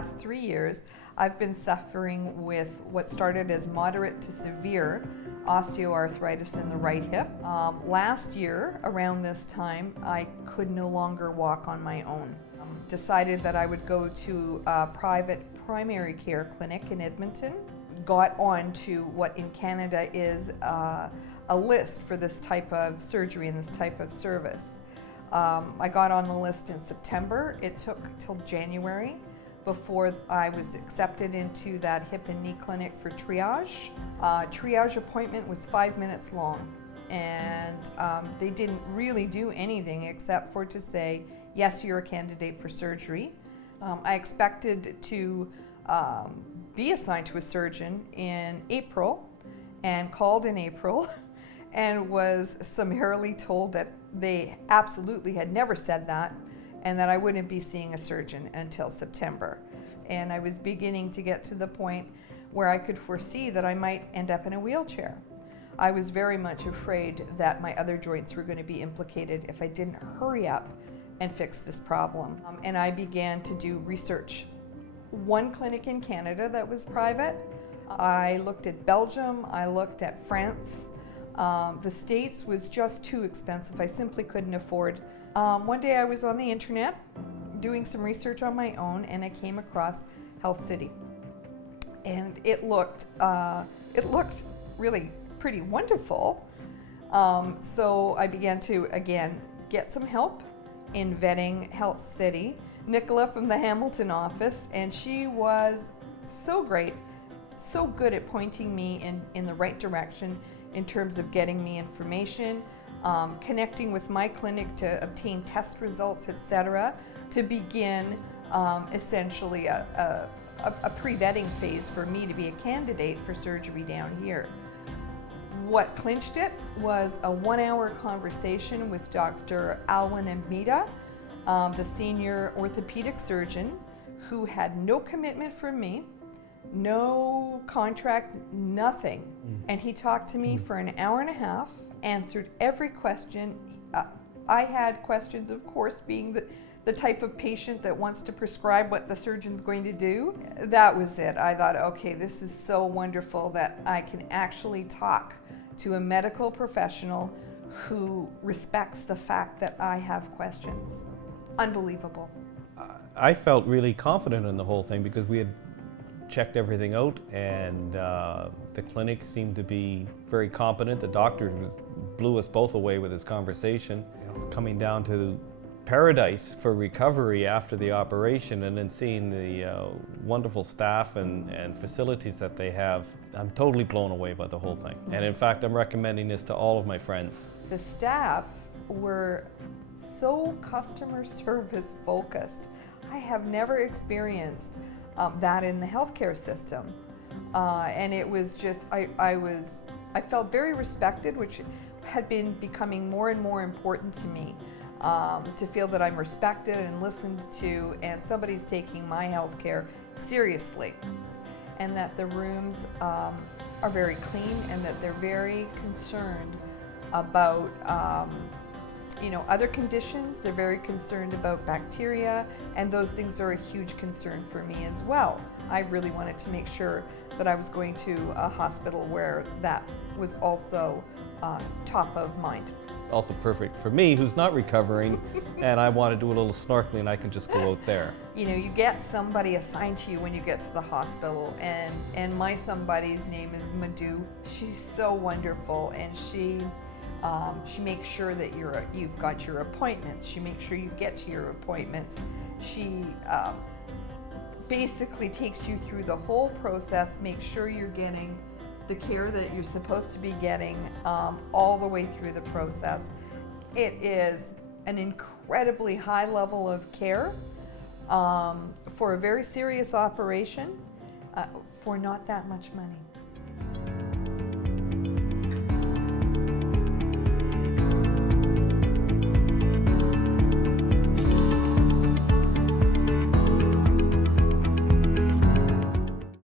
past 3 years, I've been suffering with what started as moderate to severe osteoarthritis in the right hip. Last year, around this time, I could no longer walk on my own. Decided that I would go to a private primary care clinic in Edmonton. Got on to what in Canada is a list for this type of surgery and this type of service. I got on the list in September. It took till January before I was accepted into that hip and knee clinic for triage. Triage appointment was 5 minutes long, and they didn't really do anything except for to say, yes, you're a candidate for surgery. I expected to be assigned to a surgeon in April and called in April and was summarily told that they absolutely had never said that and that I wouldn't be seeing a surgeon until September. And I was beginning to get to the point where I could foresee that I might end up in a wheelchair. I was very much afraid that my other joints were going to be implicated if I didn't hurry up and fix this problem. And I began to do research. One clinic in Canada that was private. I looked at Belgium, I looked at France. The States was just too expensive. I simply couldn't afford. One day I was on the internet doing some research on my own, and I came across Health City. And it looked really pretty wonderful. So I began to, again, get some help in vetting Health City. Nicola from the Hamilton office, and she was so great, so good at pointing me in the right direction in terms of getting me information, connecting with my clinic to obtain test results, etc., to begin essentially a pre-vetting phase for me to be a candidate for surgery down here. What clinched it was a 1-hour conversation with Dr. Alwyn Amita, the senior orthopedic surgeon, who had no commitment from me, no contract, nothing. And he talked to me for an hour and a half, answered every question. I had questions, of course, being the type of patient that wants to prescribe what the surgeon's going to do. That was it. I thought, okay, this is so wonderful that I can actually talk to a medical professional who respects the fact that I have questions. Unbelievable. I felt really confident in the whole thing because we had checked everything out, and the clinic seemed to be very competent. The doctor blew us both away with his conversation. Coming down to paradise for recovery after the operation, and then seeing the wonderful staff and facilities that they have, I'm totally blown away by the whole thing. And in fact, I'm recommending this to all of my friends. The staff were so customer service focused. I have never experienced that in the healthcare system. And it was just, I felt very respected, which had been becoming more and more important to me. To feel that I'm respected and listened to, and somebody's taking my healthcare seriously. And that the rooms are very clean, and that they're very concerned about other conditions. They're very concerned about bacteria, and those things are a huge concern for me as well. I really wanted to make sure that I was going to a hospital where that was also top of mind. Also perfect for me, who's not recovering, and I want to do a little snorkeling, I can just go out there. You get somebody assigned to you when you get to the hospital, and my somebody's name is Madhu. She's so wonderful, and she makes sure that you've got your appointments. She makes sure you get to your appointments. She basically takes you through the whole process, makes sure you're getting the care that you're supposed to be getting all the way through the process. It is an incredibly high level of care for a very serious operation for not that much money.